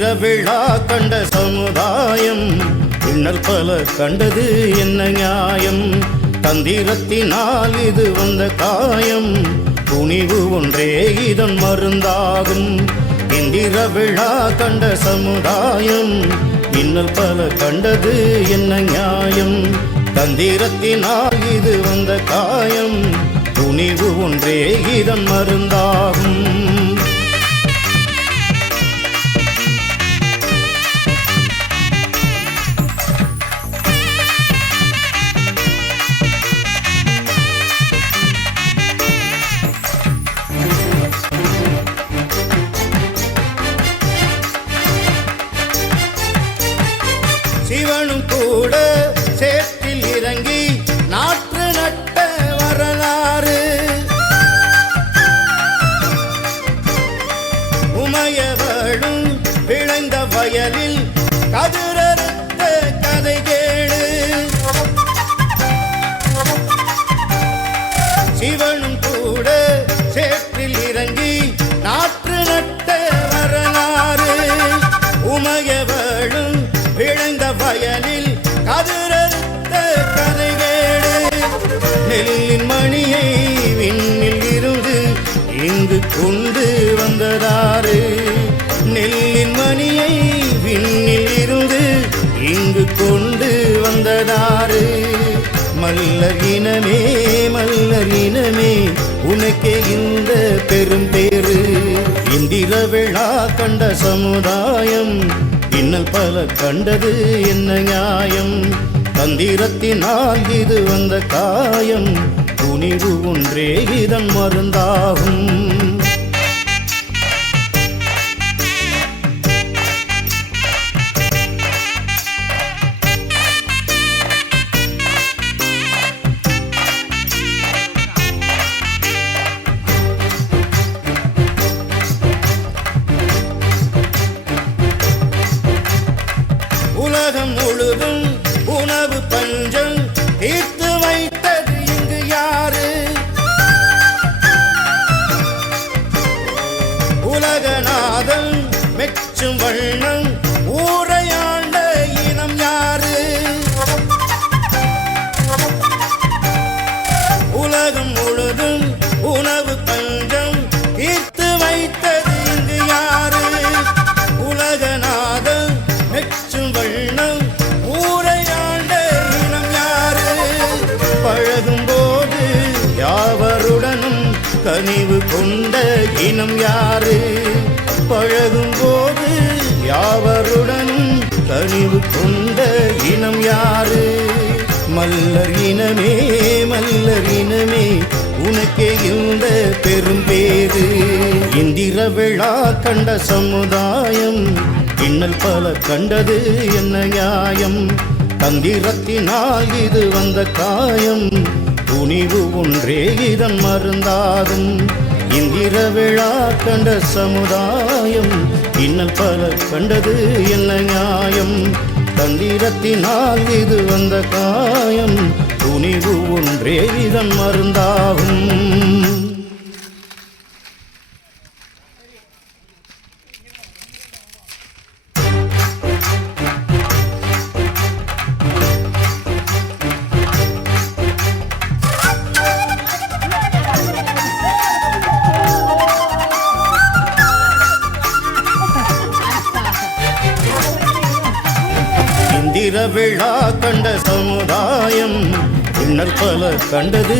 இந்திர விழா கண்ட சமுதாயம் இன்னல் பல கண்டது என்ன நியாயம்? தந்திரத்தினால் இது வந்த காயம், துணிவு ஒன்றே இதன் மருந்தாகும். இந்திர விழா கண்ட சமுதாயம் இன்னல் பல கண்டது என்ன நியாயம்? தந்திரத்தினால் இது வந்த காயம், துணிவு ஒன்றே இதன் மருந்தாகும். சிவனும் கூட சேற்றில் இறங்கி நாற்று நட்ட வரலாறு, உமையவளும் விளைந்த வயலில் கதிரறுத்த கதை கேளு. சிவனும் கூட சேற்றில் இறங்கி நாற்று நட்ட வரலாறு, உமையவளும் விளைந்த வயலில் கதிரறுத்த கதைகேடு. நெல்லின் மணியை விண்ணில் இருந்து இங்கு கொண்டு வந்ததாறு, நெல்லின் மணியை விண்ணில் இருந்து இங்கு கொண்டு வந்ததாறு. மல்லர் இனமே மல்லர் இனமே உனக்கே இந்த பெரும் பேரு. இந்திர விழா கண்ட சமுதாயம் இன்னல் பல கண்டது என்ன நியாயம்? தந்திரத்தினால் இது வந்த காயம், துணிவு ஒன்றே இதன் மருந்தாகும். உலகம் முழுதும் உணவு பஞ்சம் தீர்த்து வைத்தது இங்கு யாரு? உலகநாதன் மெச்சும் வண்ணம் ஊரையாண்ட இனம் யாரு? உலகம் முழுதும் உணவு பஞ்சம் தீர்த்து வைத்தது இங்கு யாரு? உலகநாதன் மெச்சும் வண்ணம் ஊரையாண்ட இனம் யாரு? பழகும் போது யாவருடனும் கனிவு கொண்ட இனம் யாரு? பழகும் போது யாவருடனும் கனிவு கொண்ட இனம் யாரு? மல்லர் இனமே மல்லர் இனமே உனக்கே இந்த பெரும் பேரு. இந்திர விழா கண்ட சமுதாயம் இன்னல் பல கண்டது என்ன நியாயம்? தந்திரத்தினால் இது வந்த காயம், துணிவு ஒன்றே இதன் மருந்தாகும். இந்திர விழா கண்ட சமுதாயம் இன்னல் பல கண்டது என்ன நியாயம்? தந்திரத்தினால் இது வந்த காயம், துணிவு ஒன்றே இதன் மருந்தாகும். இந்திர விழா கண்ட சமுதாயம் இன்னல் பல கண்டது.